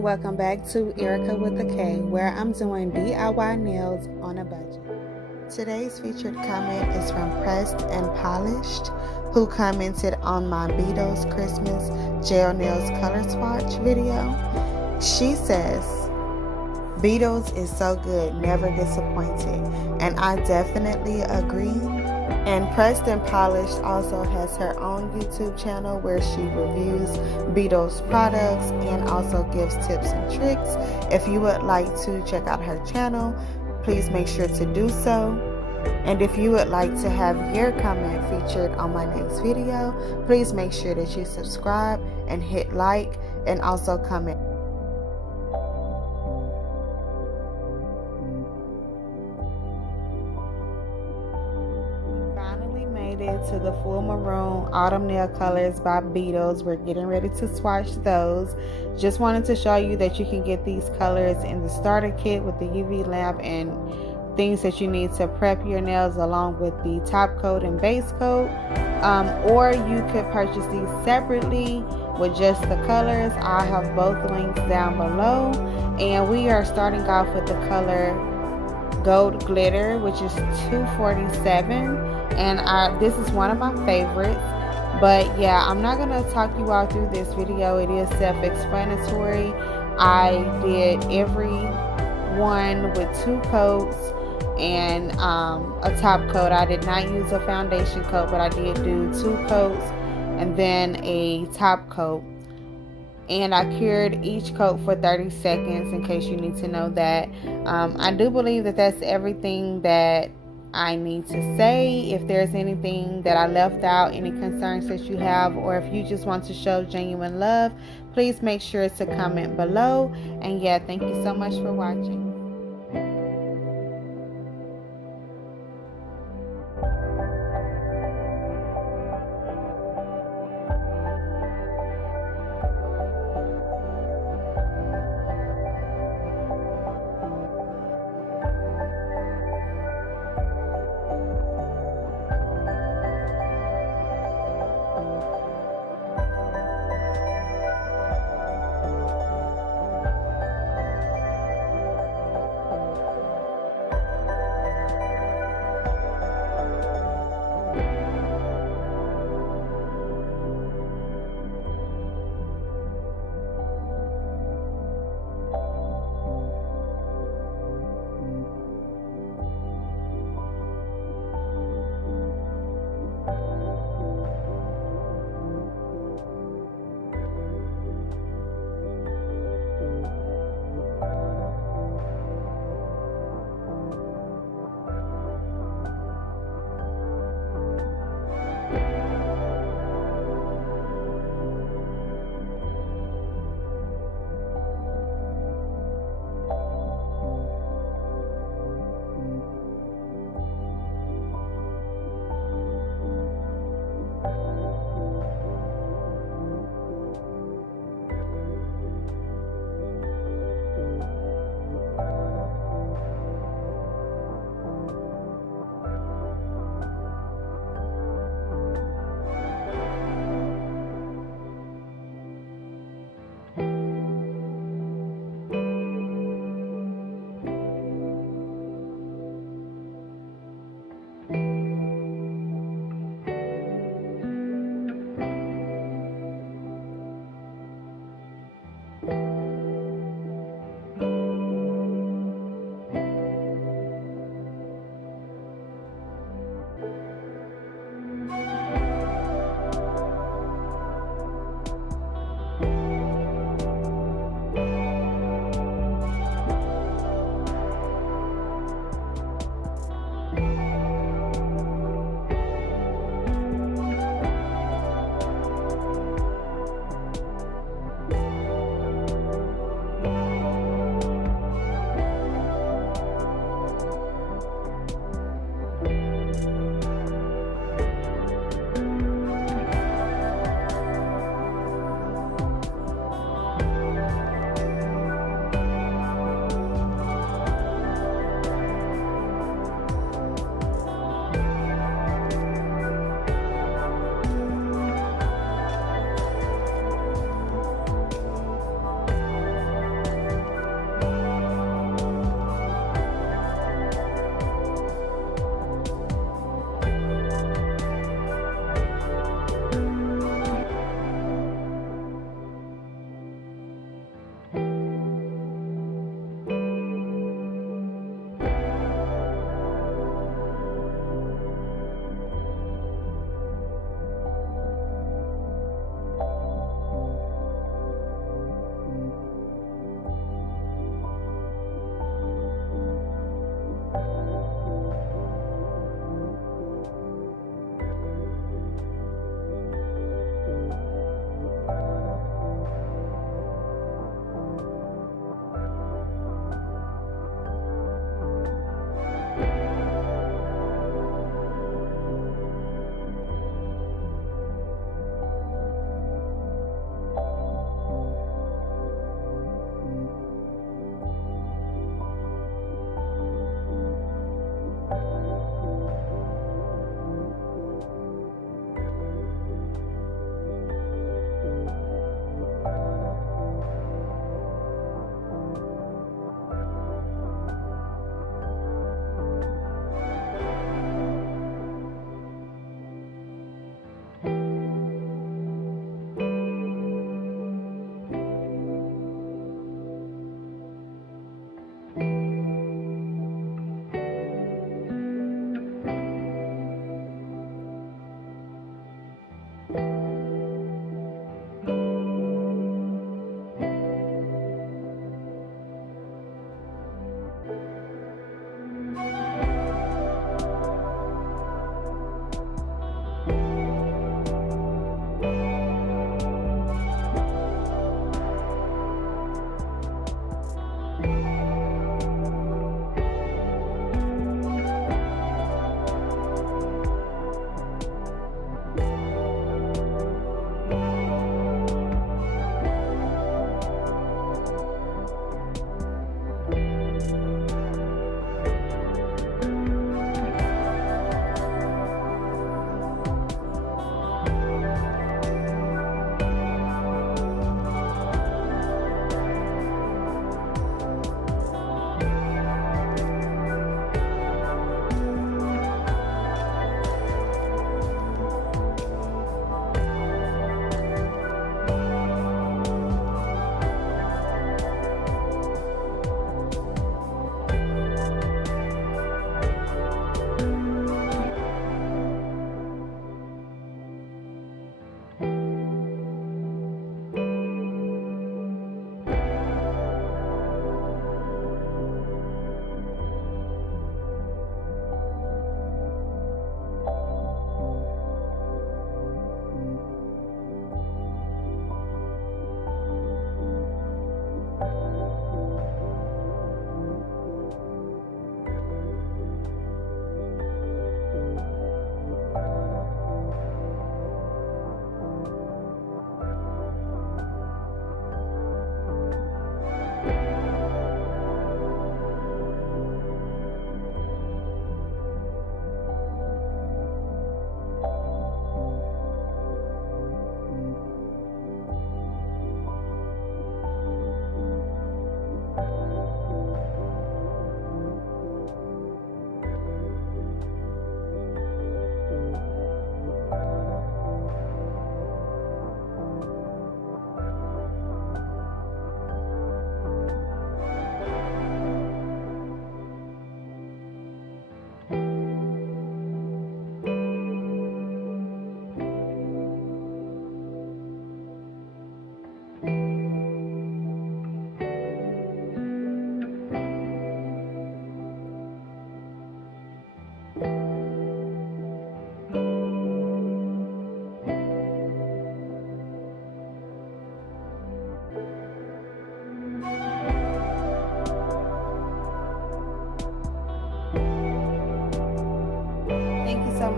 and welcome back to Erica with a K, where I'm doing DIY nails on a budget. Today's featured comment is from Pressed and Polished, who commented on my Beetles Christmas Gel Nails Color Swatch video. She says, Beetles is so good, never disappointed, and I definitely agree. And Pressed and Polished also has her own YouTube channel where she reviews Beetles products and also gives tips and tricks. If you would like to check out her channel, please make sure to do so. And if you would like to have your comment featured on my next video, please make sure that you subscribe and hit like and also comment. To the full maroon autumn nail colors by Beetles. We're getting ready to swatch those. Just wanted to show you that you can get these colors in the starter kit with the UV lamp and things that you need to prep your nails, along with the top coat and base coat, or you could purchase these separately with just the colors. I have both links down below, and we are starting off with the color Gold Glitter, which is $247, and this is one of my favorites. But yeah, I'm not gonna talk you all through this video. It is self-explanatory. I did every one with 2 coats and a top coat. I did not use a foundation coat, but I did do 2 coats and then a top coat. And I cured each coat for 30 seconds in case you need to know that. I do believe that that's everything that I need to say. If there's anything that I left out, any concerns that you have, or if you just want to show genuine love, please make sure to comment below. And yeah, thank you so much for watching.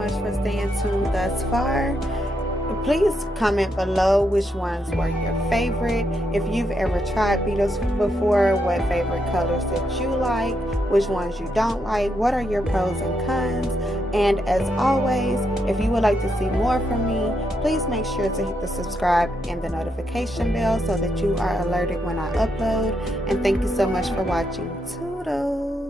much for staying tuned thus far. Please comment below which ones were your favorite. If you've ever tried Beetles before, what favorite colors that you like, which ones you don't like, what are your pros and cons. And as always, if you would like to see more from me, please make sure to hit the subscribe and the notification bell so that you are alerted when I upload. And thank you so much for watching. Toodles!